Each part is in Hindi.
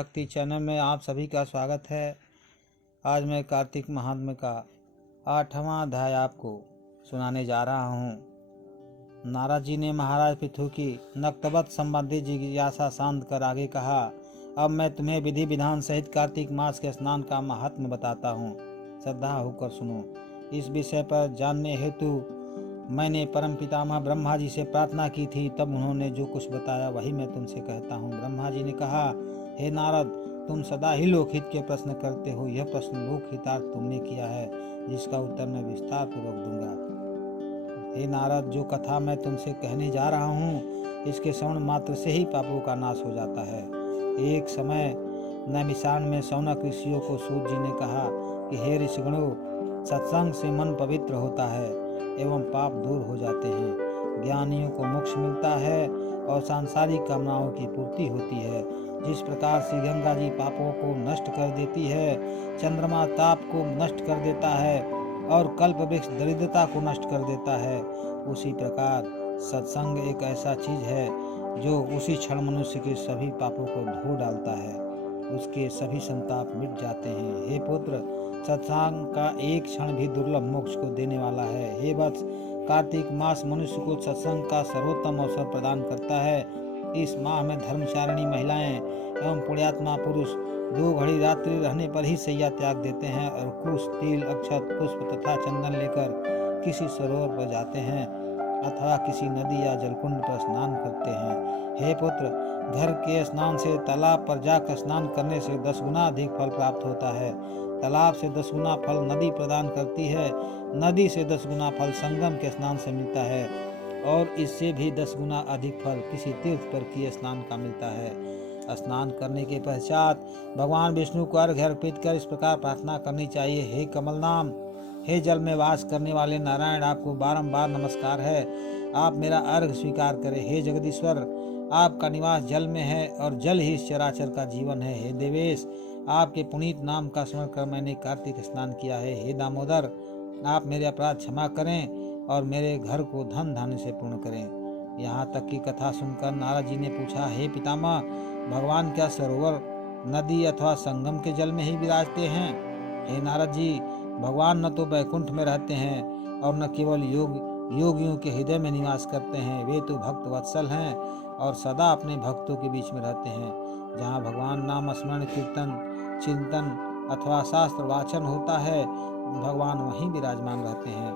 भक्ति चैनल में आप सभी का स्वागत है। आज मैं कार्तिक महात्म्य का 8वां अध्याय आपको सुनाने जा रहा हूँ। नारद जी ने महाराज पृथु की नक्तवत संबंधी जिज्ञासा शांत कर आगे कहा, अब मैं तुम्हें विधि विधान सहित कार्तिक मास के स्नान का महात्म्य बताता हूँ। श्रद्धा होकर सुनो। इस विषय पर जानने हेतु मैंने परम पितामह ब्रह्मा जी से प्रार्थना की थी, तब उन्होंने जो कुछ बताया वही मैं तुमसे कहता हूँ। ब्रह्मा जी ने कहा, हे नारद, तुम सदा ही लोकहित के प्रश्न करते हो। यह प्रश्न लोकहितार्थ तुमने किया है, जिसका उत्तर मैं विस्तार पूर्वक दूंगा। हे नारद, जो कथा मैं तुमसे कहने जा रहा हूँ, इसके श्रवण मात्र से ही पापों का नाश हो जाता है। एक समय नैमिषारण्य में शौनक ऋषियों को सूत जी ने कहा कि हे ऋषिगणों, सत्संग से मन पवित्र होता है एवं पाप दूर हो जाते हैं। ज्ञानियों को मोक्ष मिलता है और सांसारिक कामनाओं की पूर्ति होती है। जिस प्रकार श्री गंगा जी पापों को नष्ट कर देती है, चंद्रमा ताप को नष्ट कर देता है और कल्प वृक्ष दरिद्रता को नष्ट कर देता है, उसी प्रकार सत्संग एक ऐसा चीज है जो उसी क्षण मनुष्य के सभी पापों को धो डालता है। उसके सभी संताप मिट जाते हैं। हे पुत्र, सत्संग का एक क्षण भी दुर्लभ मोक्ष को देने वाला है। हे वत्स, कार्तिक मास मनुष्य को सत्संग का सर्वोत्तम अवसर प्रदान करता है। इस माह में धर्मचारिणी महिलाएं एवं पुण्यात्मा पुरुष 2 घड़ी रात्रि रहने पर ही शैया त्याग देते हैं और कुश, तिल, अक्षत, पुष्प तथा चंदन लेकर किसी सरोवर पर जाते हैं अथवा किसी नदी या जलकुंड पर स्नान करते हैं। हे पुत्र, घर के स्नान से तालाब पर जाकर स्नान करने से 10 गुना अधिक फल प्राप्त होता है। तालाब से 10 गुना फल नदी प्रदान करती है। नदी से 10 गुना फल संगम के स्नान से मिलता है और इससे भी 10 गुना अधिक फल किसी तीर्थ पर किए स्नान का मिलता है। स्नान करने के पश्चात भगवान विष्णु को अर्घ्य अर्पित कर इस प्रकार प्रार्थना करनी चाहिए, हे कमल नाम, हे जल में वास करने वाले नारायण, आपको बारंबार नमस्कार है, आप मेरा अर्घ्य स्वीकार करें। हे जगदीश्वर, आपका निवास जल में है और जल ही चराचर का जीवन है। हे देवेश, आपके पुनीत नाम का स्मरण कर मैंने कार्तिक स्नान किया है। हे दामोदर, आप मेरे अपराध क्षमा करें और मेरे घर को धन धान्य से पूर्ण करें। यहाँ तक की कथा सुनकर नारद जी ने पूछा, हे पितामह, भगवान क्या सरोवर, नदी अथवा संगम के जल में ही विराजते हैं? हे नारद जी, भगवान न तो वैकुंठ में रहते हैं और न केवल योगियों के हृदय में निवास करते हैं। वे तो भक्त वत्सल हैं और सदा अपने भक्तों के बीच में रहते हैं। जहाँ भगवान नाम स्मरण, कीर्तन, चिंतन अथवा शास्त्र वाचन होता है, भगवान वहीं विराजमान रहते हैं।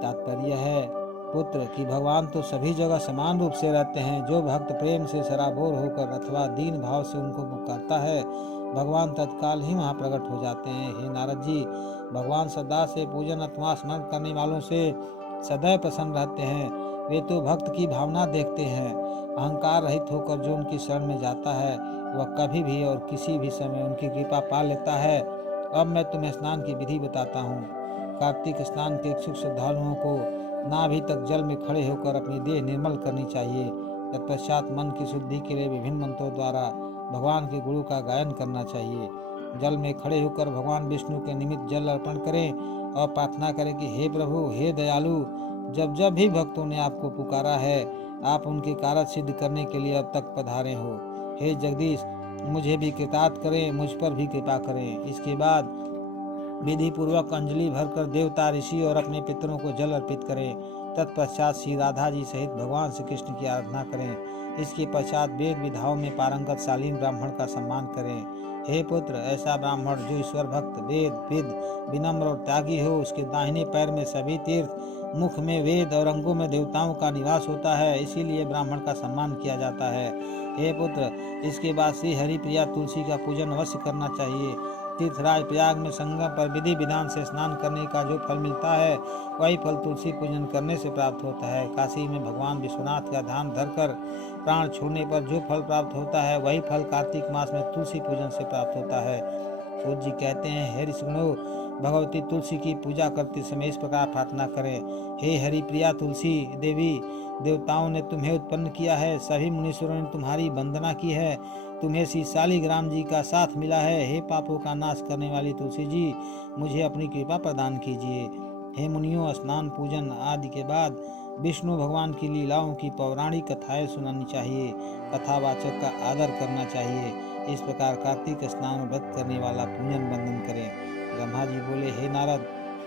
तात्पर्य है पुत्र कि भगवान तो सभी जगह समान रूप से रहते हैं। जो भक्त प्रेम से सराबोर होकर अथवा दीन भाव से उनको पुकारता है, भगवान तत्काल ही वहाँ प्रकट हो जाते हैं। हे नारद जी, भगवान सदा से पूजन अथवा स्मरण करने वालों से सदैव प्रसन्न रहते हैं। वे तो भक्त की भावना देखते हैं। अहंकार रहित होकर जो उनकी शरण में जाता है, वह कभी भी और किसी भी समय उनकी कृपा पा लेता है। अब मैं तुम्हें स्नान की विधि बताता हूँ। कार्तिक स्नान के इच्छुक श्रद्धालुओं को नाभि तक जल में खड़े होकर अपनी देह निर्मल करनी चाहिए। तत्पश्चात मन की शुद्धि के लिए विभिन्न मंत्रों द्वारा भगवान के गुणों का गायन करना चाहिए। जल में खड़े होकर भगवान विष्णु के निमित्त जल अर्पण करें और प्रार्थना करें कि हे प्रभु, हे दयालु, जब जब भी भक्तों ने आपको पुकारा है, आप उनके कार्य सिद्ध करने के लिए अब तक पधारे हो। हे जगदीश, मुझे भी कृतार्थ करें, मुझ पर भी कृपा करें। इसके बाद विधि पूर्वक अंजलि भरकर देवता, ऋषि और अपने पितरों को जल अर्पित करें। तत्पश्चात श्री राधा जी सहित भगवान श्री कृष्ण की आराधना करें। इसके पश्चात वेद विधाओं में पारंगत शालीन ब्राह्मण का सम्मान करें। हे पुत्र, ऐसा ब्राह्मण जो ईश्वर भक्त, वेद विद, विनम्र और त्यागी हो, उसके दाहिने पैर में सभी तीर्थ, मुख में वेद और अंगों में देवताओं का निवास होता है, इसीलिए ब्राह्मण का सम्मान किया जाता है। हे पुत्र, इसके बाद श्री हरि प्रिया तुलसी का पूजन अवश्य करना चाहिए। तीर्थराज प्रयाग में संगम पर विधि विधान से स्नान करने का जो फल मिलता है, वही फल तुलसी पूजन करने से प्राप्त होता है। काशी में भगवान विश्वनाथ का ध्यान धरकर प्राण छोड़ने पर जो फल प्राप्त होता है, वही फल कार्तिक मास में तुलसी पूजन से प्राप्त होता है। सूत जी कहते हैं, हे ऋषिगणों, भगवती तुलसी की पूजा करते समय इस प्रकार प्रार्थना करें, हे हरि प्रिया तुलसी देवी, देवताओं ने तुम्हें उत्पन्न किया है, सभी मुनीश्वरों ने तुम्हारी वंदना की है, तुम्हें श्री शालिग्राम जी का साथ मिला है। हे पापों का नाश करने वाली तुलसी जी, मुझे अपनी कृपा प्रदान कीजिए। हे मुनियों, स्नान पूजन आदि के बाद विष्णु भगवान की लीलाओं की पौराणिक कथाएं सुनानी चाहिए, कथावाचक का आदर करना चाहिए। इस प्रकार कार्तिक स्नान व्रत करने वाला पूजन बंदन करे। ब्रह्मा जी बोले, हे नारद,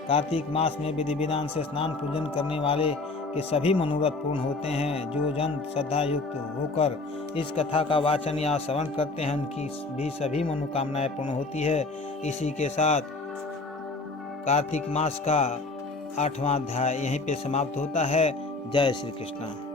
कार्तिक मास में विधि विधान से स्नान पूजन करने वाले के सभी मनोरथ पूर्ण होते हैं। जो जन श्रद्धा युक्त होकर इस कथा का वाचन या श्रवण करते हैं, उनकी भी सभी मनोकामनाएं पूर्ण होती है। इसी के साथ कार्तिक मास का 8वां अध्याय यहीं पे समाप्त होता है। जय श्री कृष्ण।